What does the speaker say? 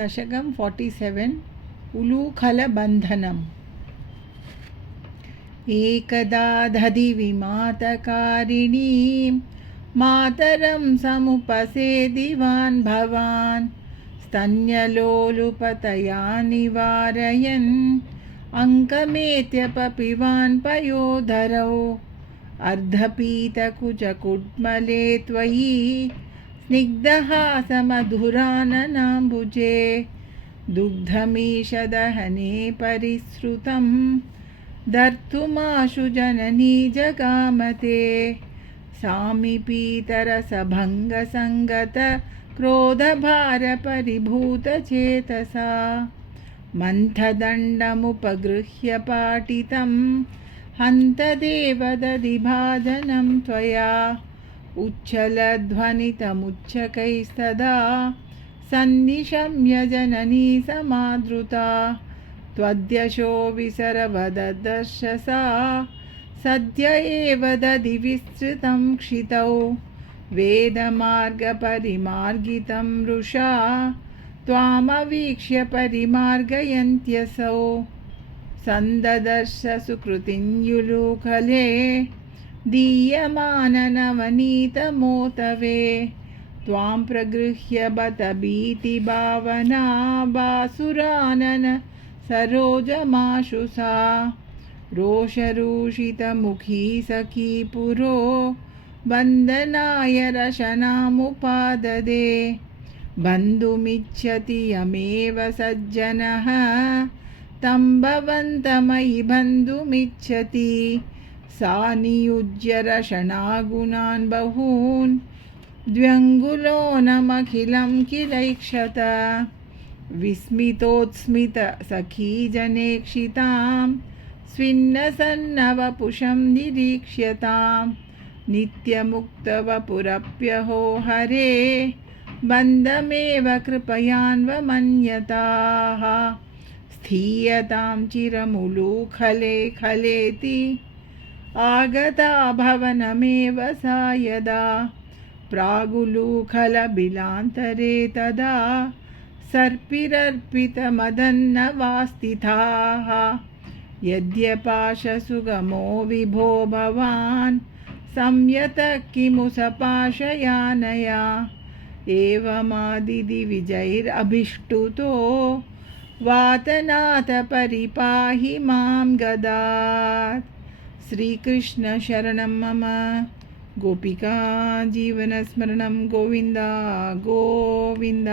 दशकं 47 उलूखलबन्धनम्। एकदा दधिविमातकारिणीं मातरं समुपसेदिवान् भवान् स्तन्यलोलुपतया निवारयन् अङ्कमेत्यपपिवान् पयोधरौ अर्धपीतकुचकुड्मले त्वयि स्निग्धहासमधुराननाम्बुजे दुग्धमीशदहने परिसृतं दर्तुमाशु जननी जगामते सामीपीतरसभङ्गसङ्गत क्रोधभारपरिभूतचेतसा मन्थदण्डमुपगृह्य पाटितं हन्तदेवदधिभाजनं त्वया उच्छलध्वनितमुच्चकैस्तदा सन्निशम्य जननी समादृता त्वद्यशो विसरवदर्शसा सद्य एव दधिविस्तृतं क्षितौ वेदमार्गपरिमार्गितं रुषा त्वामवीक्ष्य परिमार्गयन्त्यसौ सन्ददर्श सुकृतिञ्युलूखले दीयमाननवनीतमोतवे त्वां प्रगृह्य बत भीतिभावना बासुरानन सरोजमाशु सा रोषरूषितमुखी सखी पुरो बन्धनाय रशनामुपाददे बन्धुमिच्छति यमेव सज्जनः तं भवन्तमयि बन्धुमिच्छति सा नियुज्य रशनागुणान् बहून् द्व्यङ्गुलोऽनमखिलं किलैक्षत विस्मितोत्स्मितसखीजनेक्षितां स्विन्नसन्नवपुषं निरीक्ष्यतां नित्यमुक्तवपुरप्यहो हरे बन्धमेव कृपयान्वमन्यताः स्थीयतां चिरमुलूखले खलेति आगता भवनमेव सा यदा प्रागुलूखलबिलान्तरे तदा सर्पिरर्पितमदन्नवास्थिताः यद्यपाशसुगमो विभो भवान् संयतः किमु सपाशयानया एवमादिदिविजैरभिष्टुतो वातनाथ परिपाहि मां गदात्। श्रीकृष्ण शरणं मम गोपिका जीवनस्मरणं गोविन्द गोविन्द।